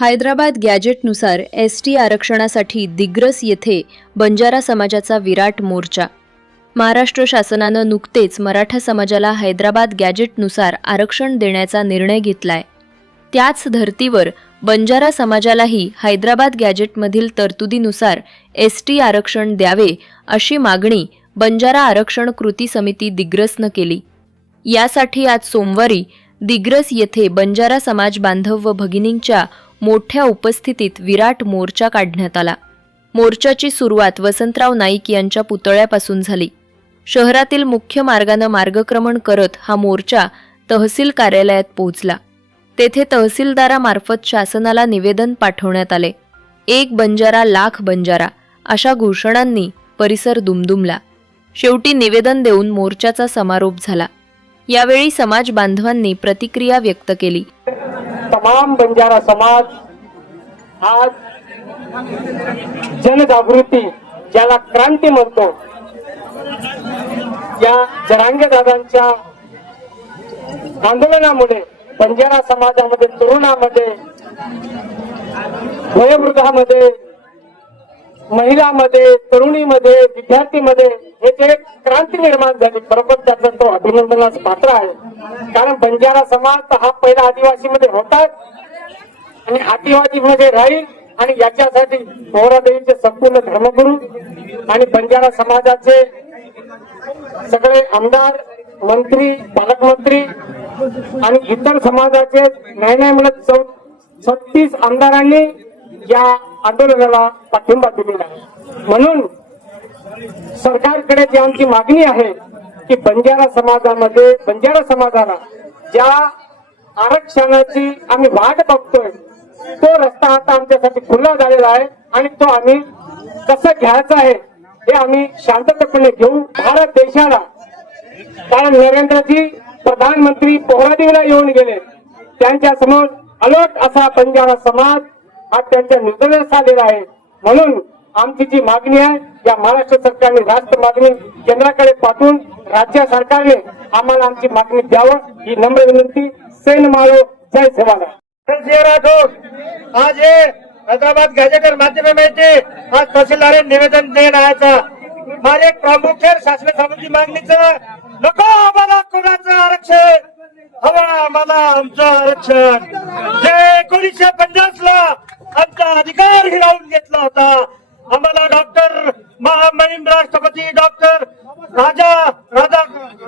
Hyderabad गॅजेटनुसार S T आरक्षणासाठी दिग्रस येथे बंजारा समाजाचा विराट मोर्चा. महाराष्ट्र शासनानं नुकतेच मराठा समाजाला हैदराबाद गॅजेटनुसार आरक्षण देण्याचा निर्णय घेतलाय. त्याच धर्तीवर बंजारा समाजालाही हैदराबाद गॅजेटमधील तरतुदीनुसार एस टी आरक्षण द्यावे अशी मागणी बंजारा आरक्षण कृती समिती दिग्रसनं केली. यासाठी आज सोमवारी दिग्रस येथे बंजारा समाज बांधव व भगिनींच्या मोठ्या उपस्थितीत विराट मोर्चा काढण्यात आला. मोर्चाची सुरुवात वसंतराव नाईक यांच्या पुतळ्यापासून झाली. शहरातील मुख्य मार्गानं मार्गक्रमण करत हा मोर्चा तहसील कार्यालयात पोहोचला. तेथे तहसीलदारामार्फत शासनाला निवेदन पाठवण्यात आले. एक बंजारा लाख बंजारा अशा घोषणांनी परिसर दुमदुमला. शेवटी निवेदन देऊन मोर्चाचा समारोप झाला. यावेळी समाज बांधवांनी प्रतिक्रिया व्यक्त केली. तमाम बंजारा समाज आज जनजागृती ज्याला क्रांती म्हणतो या जरांगे दादांच्या आंदोलनामुळे बंजारा समाजामध्ये तरुणामध्ये वयोवृद्धामध्ये महिलामध्ये तरुणीमध्ये विद्यार्थीमध्ये हे जे एक क्रांती निर्माण झाली बरोबर त्याचा तो अभिनंदनास पात्र आहे. कारण बंजारा समाज हा पहिला आदिवासीमध्ये होता. आणि आदिवासी म्हणजे मध्ये राहील आणि याच्यासाठी पोहरादेवीचे संपूर्ण धर्मगुरू आणि बंजारा समाजाचे सगळे आमदार मंत्री पालकमंत्री आणि इतर समाजाचे नाही नाही म्हणत छत्तीस आमदारांनी या आंदोलनाला पाठिंबा दिलेला आहे. म्हणून सरकारकडे जी आमची मागणी आहे की बंजारा समाजामध्ये बंजारा समाजाला ज्या आरक्षणाची आम्ही वाट बघतोय तो रस्ता आता आमच्यासाठी खुला झालेला आहे आणि तो आम्ही कसं घ्यायचा आहे हे आम्ही शांततेपणे घेऊ भारत देशाला कारण नरेंद्रजी प्रधानमंत्री पोहरादेवीला येऊन गेले. त्यांच्यासमोर अलर्ट असा बंजारा समाज हा त्यांच्या निदर्शनास आलेला आहे. म्हणून आमची जी मागणी आहे या महाराष्ट्र सरकारने राष्ट्र मागणी केंद्राकडे पाठवून राज्य सरकारने आम्हाला आमची मागणी द्यावं ही नम्र विनंती. सेन मारो जय सेवाला राठोड आज हे हैदराबाद गाजेकर माध्यमामध्ये आज तहसीलदार निवेदन देण आहे माझे प्रामुख्याने शासन समिती मागणीचं. नको आम्हाला कोणाचं आरक्षण. हवं आम्हाला आमचं आरक्षण. जे एकोणीसशे पन्नास ला आमचा अधिकार हिरावून घेतला होता. आम्हाला डॉक्टर महामहिम राष्ट्रपती डॉक्टर राजा राजा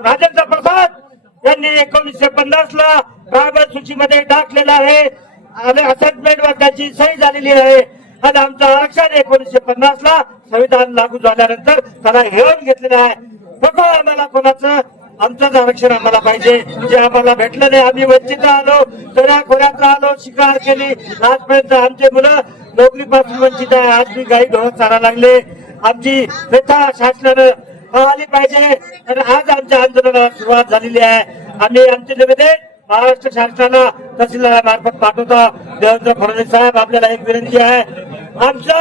राजेंद्र प्रसाद यांनी एकोणीसशे पन्नास ला प्रायव्हेट सूचीमध्ये टाकलेला आहे. आणि असेसमेंटवर त्याची सही झालेली आहे. आणि आमचं आरक्षण एकोणीसशे पन्नास ला संविधान लागू झाल्यानंतर त्याला हिरावून घेतलेलं आहे. बघू आम्हाला कोणाचं आमचंच आरक्षण आम्हाला पाहिजे. जे आम्हाला भेटलं नाही आम्ही वंचित आलो. दऱ्या खोऱ्यात आलो शिकार केली. आजपर्यंत आमचे मुलं नोकरीपासून वंचित आहे. आज मी गाई ढोळ चारा लागले. आमची व्यथा शासनानं आली पाहिजे. आणि आज आमच्या आंदोलनाला सुरुवात झालेली आहे. आम्ही आमचे निवेदन महाराष्ट्र शासनाला तहसीलदारामार्फत पाठवतो. देवेंद्र फडणवीस साहेब आपल्याला एक विनंती आहे. आमचा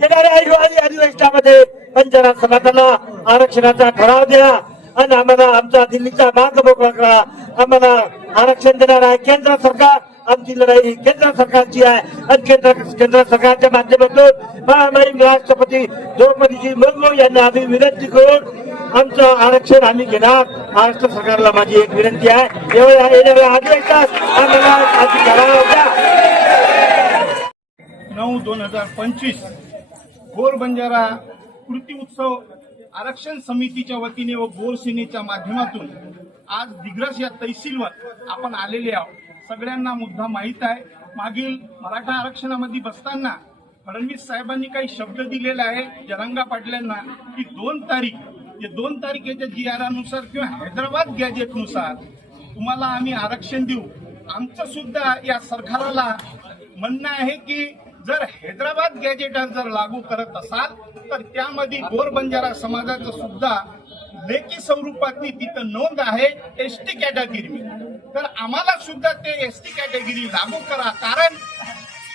येणाऱ्या आदिवासी अधिवेशनामध्ये बंजारा समाजाला आरक्षणाचा ठराव द्या. आणि आम्हाला आमचा दिल्लीचा मार्ग मोकळा करा. आम्हाला आरक्षण देणार आहे. केंद्र सरकार आमची लढाई ही केंद्र सरकारची आहे. आणि केंद्र केंद्र सरकारच्या माध्यमातून महामहिम राष्ट्रपती द्रौपदीजी मुर्मू यांना आम्ही विनंती करून आमचं आरक्षण आम्ही घेणार. महाराष्ट्र सरकारला माझी एक विनंती आहे. एवढ्या येणाऱ्या अधिवेशनात आम्हाला आधी नऊ दोन हजार पंचवीस गोर बंजारा कृती उत्सव आरक्षण समितीच्या वतीने व गोर सेनेच्या माध्यमातून आज दिग्रस या तहसीलवर आपण आलेले आहोत. सगळ्यांना मुद्दा माहीत आहे. मागील मराठा आरक्षणामध्ये बसताना फडणवीस साहेबांनी काही शब्द दिलेला आहे. जरंगा पाटलांना की दोन तारीख जे दोन तारखेच्या जी आरानुसार किंवा हैदराबाद गॅजेटनुसार तुम्हाला आम्ही आरक्षण देऊ. आमचं सुद्धा या सरकारला म्हणणं आहे की जर हैदराबाद गॅजेट जर लागू करत असाल तर त्यामध्ये गोर बंजारा समाजाचं सुद्धा लेखी स्वरूपातली तिथं नोंद आहे एस टी कॅटेगरी तर आम्हाला सुद्धा ते एस टी कॅटेगरी लागू करा कारण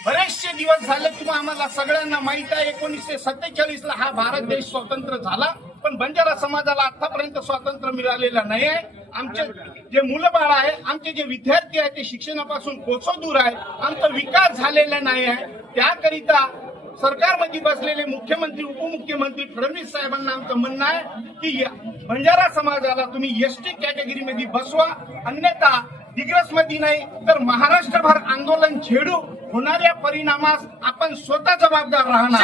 बरेचसे दिवस झाले किंवा आम्हाला सगळ्यांना माहीत आहे एकोणीसशे सत्तेचाळीस ला हा भारत देश स्वतंत्र झाला पण बंजारा समाजाला आतापर्यंत स्वातंत्र्य मिळालेलं नाही आहे. आमचे जे मुलं बाळ आहे आमचे जे विद्यार्थी आहेत ते शिक्षणापासून कोसो दूर आहे. आमचा विकास झालेला नाही आहे. त्याकरिता सरकारमध्ये बसलेले मुख्यमंत्री उपमुख्यमंत्री फडणवीस साहेबांना आमचं म्हणणं आहे की या बंजारा समाजाला तुम्ही एसटी कॅटेगरीमध्ये बसवा अन्यथा दिग्रसमध्ये नाही तर महाराष्ट्रभर आंदोलन छेडू होणाऱ्या परिणामास आपण स्वतः जबाबदार राहणार.